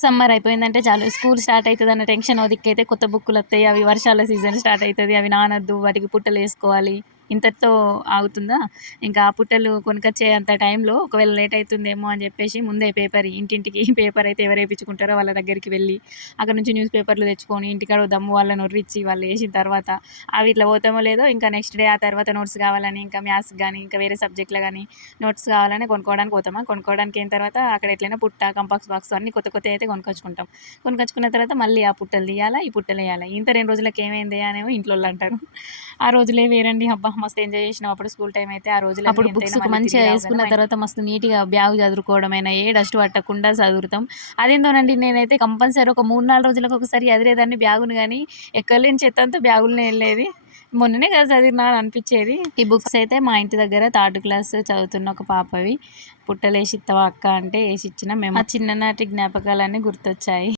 Summer అయిపోయిందంటే చాలు school start అవుతుంది అన్న టెన్షన్. ఓ దిక్కైతే కొత్త బుక్కులు వస్తాయి, అవి వర్షాల సీజన్ స్టార్ట్ అవుతుంది, అవి నానద్దు, వాటికి పుట్టలు వేసుకోవాలి. ఇంతటితో ఆగుతుందా? ఇంకా ఆ పుట్టలు కొనుకొచ్చే అంత టైంలో ఒకవేళ లేట్ అవుతుందేమో అని చెప్పేసి ముందే పేపర్ ఇంటింటికి పేపర్ అయితే ఎవరు వేయించుకుంటారో వాళ్ళ దగ్గరికి వెళ్ళి అక్కడ నుంచి న్యూస్ పేపర్లు తెచ్చుకొని ఇంటికాడ దమ్ము వాళ్ళని ఒర్రిచ్చి వాళ్ళు వేసిన తర్వాత అవి ఇట్లా పోతామో లేదో ఇంకా నెక్స్ట్ డే ఆ తర్వాత నోట్స్ కావాలని ఇంకా మ్యాథ్స్ కానీ ఇంకా వేరే సబ్జెక్టులు కానీ నోట్స్ కావాలని కొనుక్కోవడానికి పోతామా. కొనుక్కోవడానికి అయిన తర్వాత అక్కడ ఎట్లయినా పుట్ట కంపాక్స్ బాక్స్ అన్నీ కొత్త కొత్త అయితే కొనుక్కొచ్చుకుంటాం. కొనుక్కొచ్చుకున్న తర్వాత మళ్ళీ ఆ పుట్టలు తీయాలా, ఈ పుట్టలు వేయాలా. ఇంత 2 రోజులకి ఏమైంది అనేమో ఇంట్లో వాళ్ళు అంటారు. ఆ రోజులే వేరండి. అబ్బా మస్తు ఎంజాయ్ చేసినాం అప్పుడు స్కూల్ టైం అయితే. ఆ రోజులన్నీ అప్పుడు ఎంతైనా బుక్స్‌కి మళ్ళీ మంచిగా తిరిగి రావు కదా! ఏసుకున్న తర్వాత మస్తు నీట్‌గా బ్యాగ్ చదురుకోవడమైనా, ఏ డస్ట్ పట్టకుండా చదురుతాం. అదేందోనండి నేనైతే కంపల్సరీ ఒక 3, 4 రోజులకు ఒకసారి అదిరేదాన్ని బ్యాగుని గానీ, ఎక్కడలేని చెత్తంతా బ్యాగులనే ఎళ్ళేది. మొన్ననే కదా చదివినా అని అనిపిచ్చేది. ఈ బుక్స్ అయితే మా ఇంటి దగ్గర థర్డ్ క్లాస్ చదువుతున్న ఒక పాపవి. పుట్టలేసిత్తవా అక్క అంటే ఏసిచ్చిన. మేము ఆ చిన్ననాటి జ్ఞాపకాలన్నీ గుర్తొచ్చాయి.